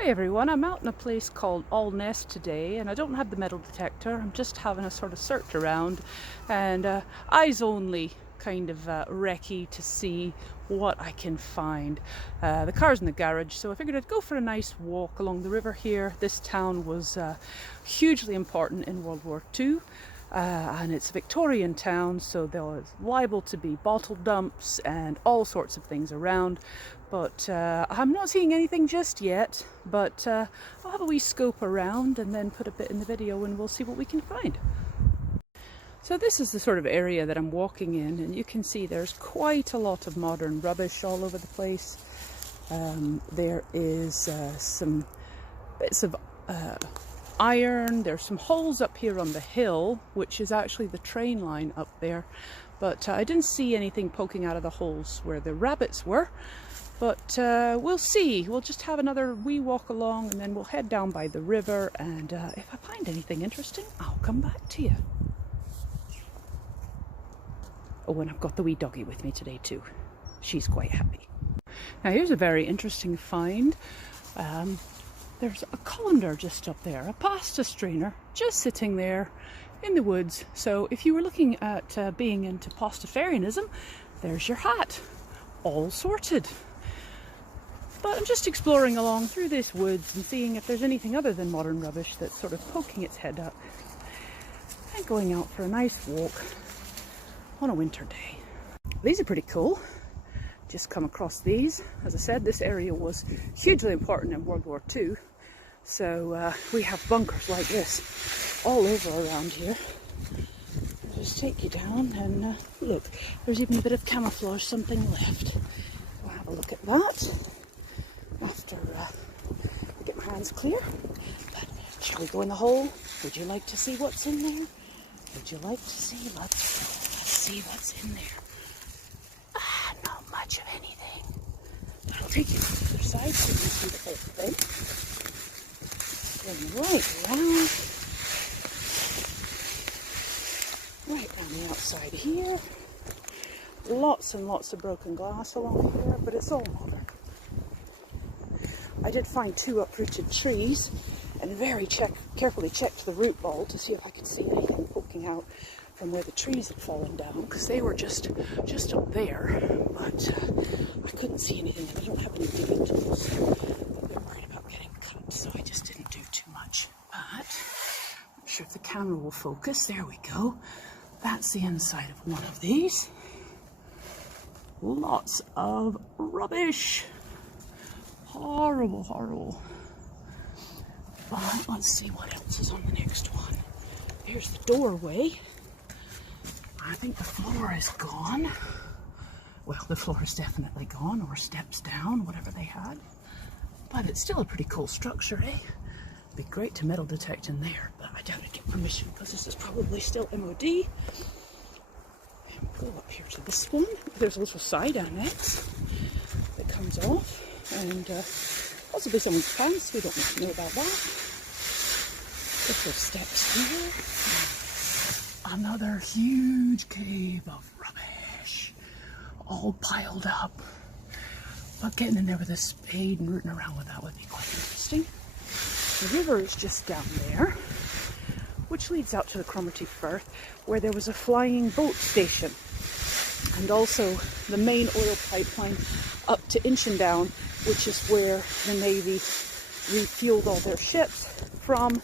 Hi everyone, I'm out in a place called Alness today and I don't have the metal detector. I'm just having a sort of search around and eyes only kind of recce to see what I can find. The car's in the garage, so I figured I'd go for a nice walk along the river here. This town was hugely important in World War II. And it's a Victorian town, so there's liable to be bottle dumps and all sorts of things around, but I'm not seeing anything just yet, but I'll have a wee scope around and then put a bit in the video and we'll see what we can find. So this is the sort of area that I'm walking in, and you can see there's quite a lot of modern rubbish all over the place. There is some bits of iron, there's some holes up here on the hill, which is actually the train line up there, but I didn't see anything poking out of the holes where the rabbits were, but we'll see. We'll just have another wee walk along and then we'll head down by the river, and if I find anything interesting I'll come back to you. Oh, and I've got the wee doggy with me today too. She's quite happy. Now here's a very interesting find. There's a colander just up there, a pasta strainer, just sitting there in the woods. So if you were looking at being into pastafarianism, there's your hat, all sorted. But I'm just exploring along through this woods and seeing if there's anything other than modern rubbish that's sort of poking its head up, and going out for a nice walk on a winter day. These are pretty cool. Just come across these. As I said, this area was hugely important in World War II, so we have bunkers like this all over around here. I'll just take you down and look, there's even a bit of camouflage, something left. We'll have a look at that after I get my hands clear. But shall we go in the hole? Would you like to see what's in there? Would you like to see? Let's see what's in there. Not much of anything. But I'll take you to the other side so you can see the whole thing. Going right down the outside here. Lots and lots of broken glass along here, but it's all modern. I did find 2 uprooted trees and very carefully checked the root ball to see if I could see anything poking out from where the trees had fallen down, because they were just up there, but I couldn't see anything, and I don't have any digging tools. They're worried about getting cut, so I just didn't do too much. But I'm not sure if the camera will focus. There we go. That's the inside of one of these. Lots of rubbish. Horrible, horrible. But let's see what else is on the next one. Here's the doorway. I think the floor is gone. Well, the floor is definitely gone, or steps down, whatever they had. But it's still a pretty cool structure, eh? It'd be great to metal detect in there, but I doubt I'd get permission because this is probably still MOD. And we'll go up here to this one. There's a little side annex that comes off, and possibly someone's pants. We don't need to know about that. Little steps here. Another huge cave of rubbish, all piled up. But getting in there with a spade and rooting around with that would be quite interesting. The river is just down there, which leads out to the Cromarty Firth, where there was a flying boat station, and also the main oil pipeline up to Inchindown, which is where the Navy refueled all their ships from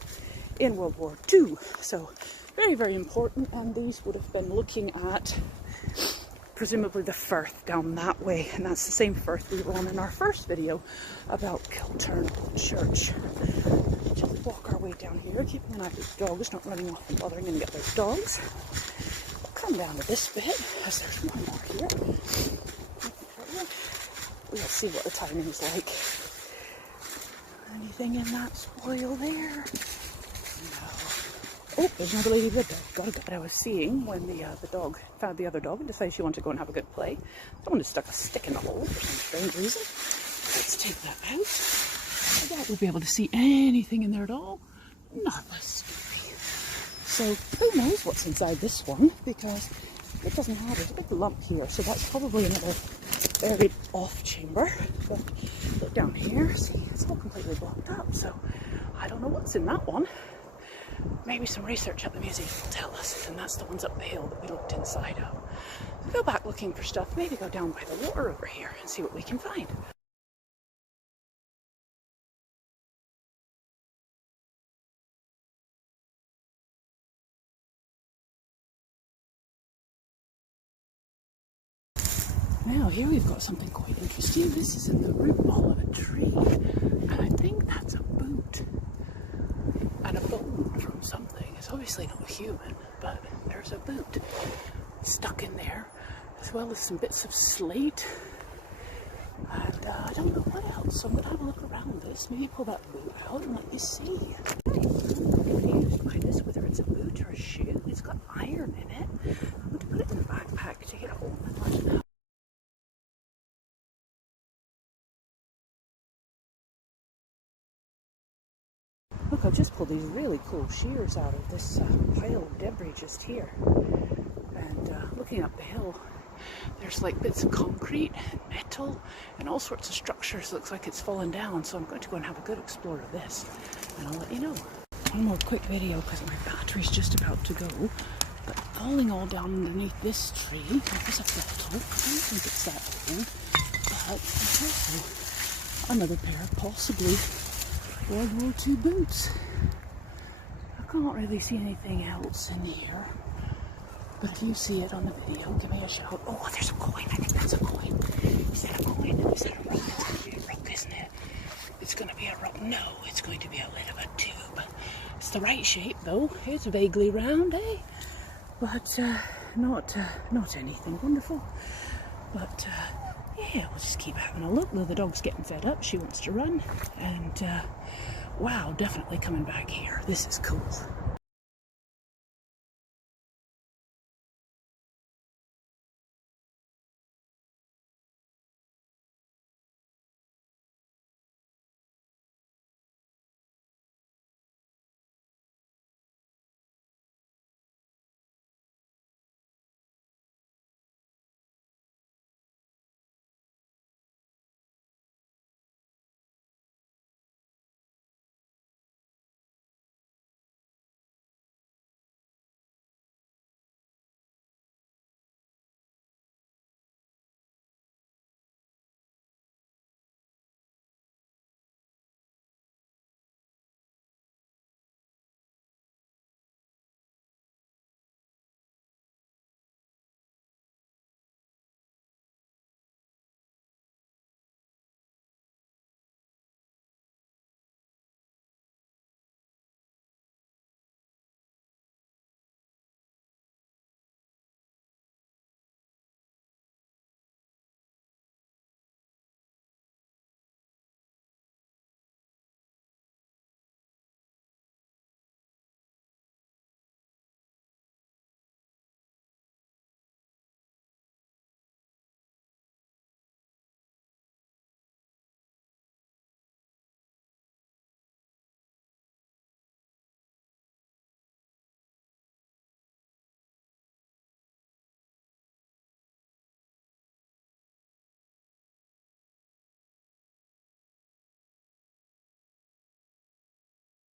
in World War II. So very, very important, and these would have been looking at presumably the Firth down that way, and that's the same Firth we were on in our first video about Kilturn Church. Just walk our way down here, keeping an eye for the dogs not running off and bothering any other dogs. We'll come down to this bit, as there's one more here. We'll see what the timing's like. Anything in that spoil there? No. Oh, there's another lady red dog. Got I was seeing when the dog found the other dog and decided she wanted to go and have a good play. Someone had stuck a stick in the hole for some strange reason. Let's take that out. I doubt we'll be able to see anything in there at all. Not less scary. So who knows what's inside this one, because it doesn't have a big lump here. So that's probably another very off chamber. But look down here, see, it's all completely blocked up, so I don't know what's in that one. Maybe some research at the museum will tell us, and that's the ones up the hill that we looked inside of. We'll go back looking for stuff, maybe go down by the water over here and see what we can find. Now here we've got something quite interesting. This is in the root ball of a tree, and I think that's a boot and a bone from something. It's obviously not human, but there's a boot stuck in there, as well as some bits of slate, and I don't know what else. So I'm going to have a look around this, maybe pull that boot out and let you see. I'm confused by this, whether it's a boot or a shoe. It's got iron in it. I'm going to put it in the backpack to get home and let it out. Look, I just pulled these really cool shears out of this pile of debris just here. And looking up the hill, there's like bits of concrete and metal and all sorts of structures. Looks like it's fallen down, so I'm going to go and have a good explore of this, and I'll let you know. One more quick video because my battery's just about to go. But falling all down underneath this tree, there's a bottle. I don't think it's that old, but there's also another pair of possibly World War II boots. I can't really see anything else in here, but if you see it on the video, give me a shout. Oh, there's a coin. I think that's a coin. Is that a coin? Is that a rock? It's going to be a rock, isn't it? It's going to be a rock. No, it's going to be a lid of a tube. It's the right shape, though. It's vaguely round, eh? But not anything wonderful. But yeah, we'll just keep having a look. The dog's getting fed up. She wants to run. And wow, definitely coming back here. This is cool.